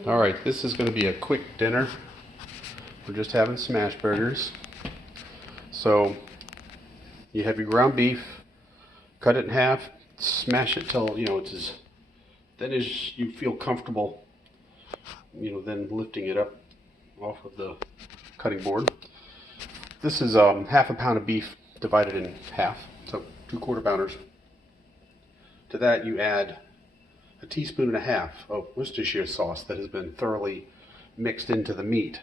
Alright, this is going to be a quick dinner. We're just having smash burgers. So, you have your ground beef, cut it in half, smash it till, it's as thin as you feel comfortable, then lifting it up off of the cutting board. This is half a pound of beef divided in half, so 2 quarter-pounders. To that you add a teaspoon and a half of Worcestershire sauce that has been thoroughly mixed into the meat.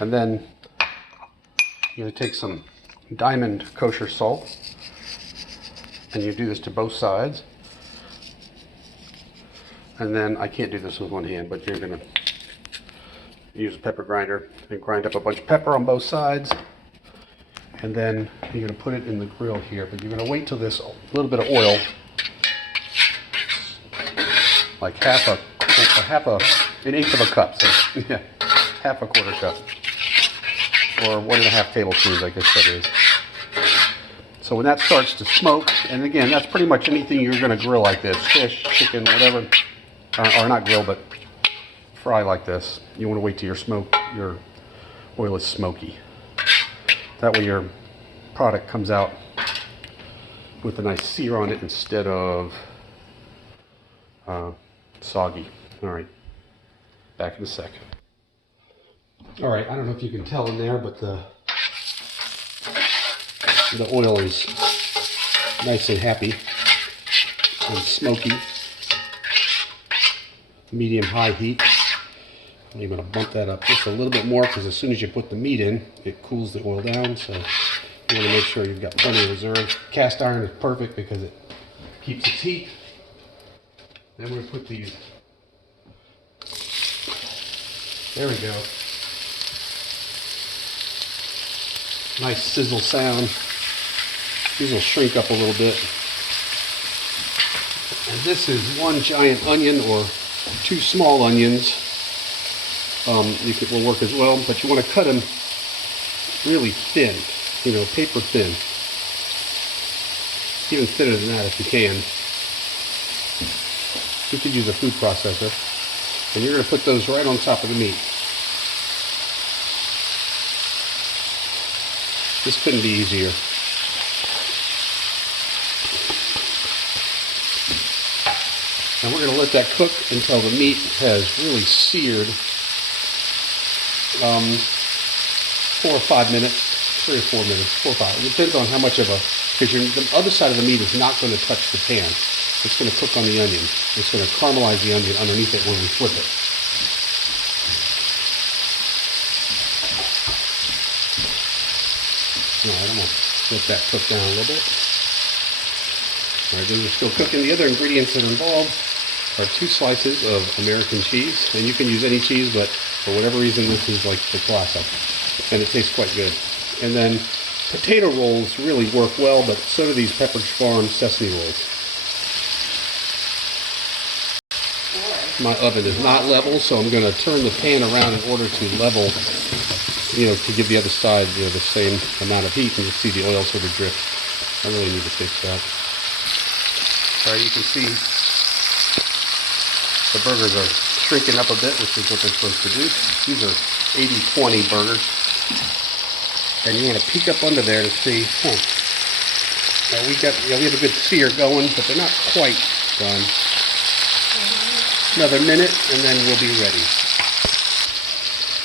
And then you're going to take some Diamond kosher salt, and you do this to both sides. And then, I can't do this with one hand, but you're going to use a pepper grinder and grind up a bunch of pepper on both sides. And then you're going to put it in the grill here, but you're going to wait till this little bit of oil, like an eighth of a cup, so yeah, half a quarter cup, or 1.5 tablespoons, I guess that is. So when that starts to smoke, and again, that's pretty much anything you're going to grill like this, fish, chicken, whatever, or not grill, but fry like this. You want to wait till your oil is smoky. That way your product comes out with a nice sear on it instead of soggy. Alright, back in a sec. Alright, I don't know if you can tell in there, but the oil is nice and happy and smoky. Medium-high heat. I'm going to bump that up just a little bit more because as soon as you put the meat in, it cools the oil down, so you want to make sure you've got plenty of reserve. Cast iron is perfect because it keeps its heat. Then we're going to put these. There we go. Nice sizzle sound. These will shrink up a little bit. And this is 1 giant onion or 2 small onions. Will work as well, but you want to cut them really thin, paper thin. Even thinner than that if you can. You could use a food processor. And you're going to put those right on top of the meat. This couldn't be easier. And we're going to let that cook until the meat has really seared. 4 or 5 minutes, 3 or 4 minutes, 4 or 5. It depends on how much of because the other side of the meat is not going to touch the pan. It's going to cook on the onion. It's going to caramelize the onion underneath it when we flip it. Alright, I'm going to let that cook down a little bit. Alright, those are still cooking. The other ingredients that are involved are 2 slices of American cheese. And you can use any cheese, but for whatever reason, this is like the classic. And it tastes quite good. And then potato rolls really work well, but so do these Pepperidge Farm sesame rolls. My oven is not level, so I'm going to turn the pan around in order to level, to give the other side, the same amount of heat, and you see the oil sort of drift. I really need to fix that. Alright, you can see the burgers are shrinking up a bit, which is what they're supposed to do. These are 80-20 burgers. And you want to peek up under there to see, we have a good sear going, but they're not quite done. Another minute, and then we'll be ready.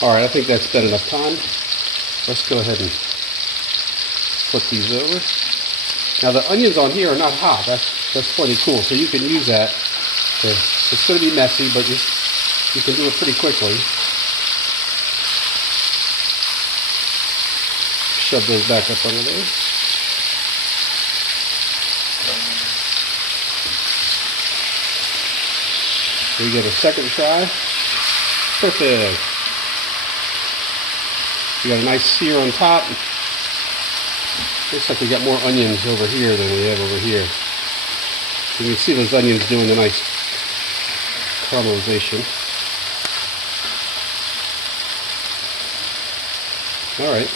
Alright, I think that's been enough time. Let's go ahead and flip these over. Now the onions on here are not hot. That's plenty cool, so you can use that. It's going to be messy, but you can do it pretty quickly. Shove those back up under there. We get a second try. Perfect. We got a nice sear on top. Looks like we got more onions over here than we have over here. You can see those onions doing the nice caramelization. Alright.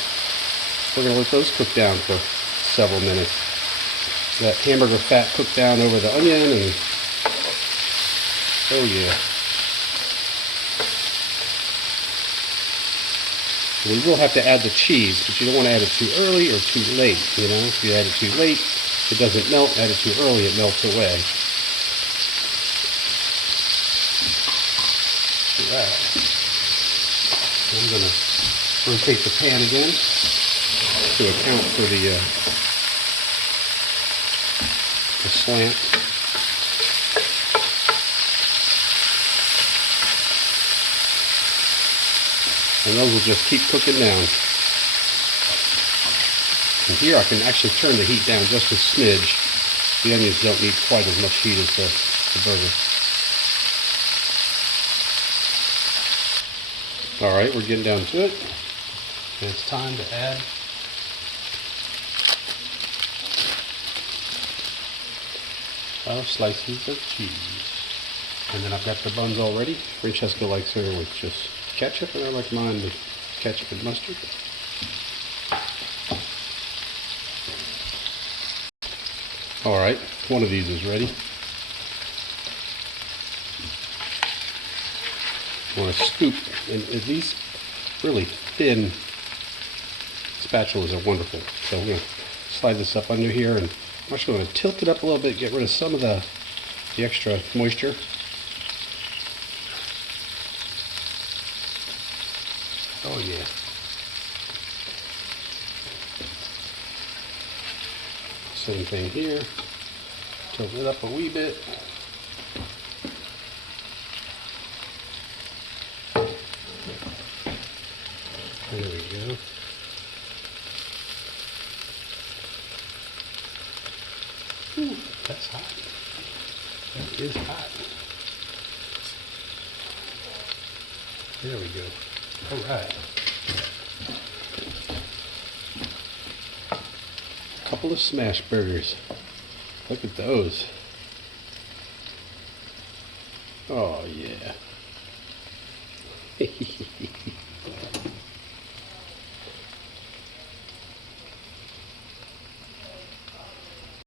We're going to let those cook down for several minutes. That hamburger fat cooked down over the onion, and oh yeah. We will have to add the cheese, but you don't want to add it too early or too late. You know, if you add it too late, it doesn't melt. Add it too early, it melts away. Right. I'm going to rotate the pan again to account for the slant. And those will just keep cooking down. And here I can actually turn the heat down just a smidge. The onions don't need quite as much heat as the burger. Alright, we're getting down to it. And it's time to add our slices of cheese. And then I've got the buns all ready. Francesca likes her with just ketchup, and I like mine with ketchup and mustard. Alright, one of these is ready. I want to scoop, and these really thin spatulas are wonderful. So we're going to slide this up under here, and I'm actually going to tilt it up a little bit, get rid of some of the extra moisture. Oh yeah. Same thing here. Tilt it up a wee bit. There we go. Ooh, that's hot. That is hot. There we go. All right. A couple of smash burgers. Look at those. Oh yeah.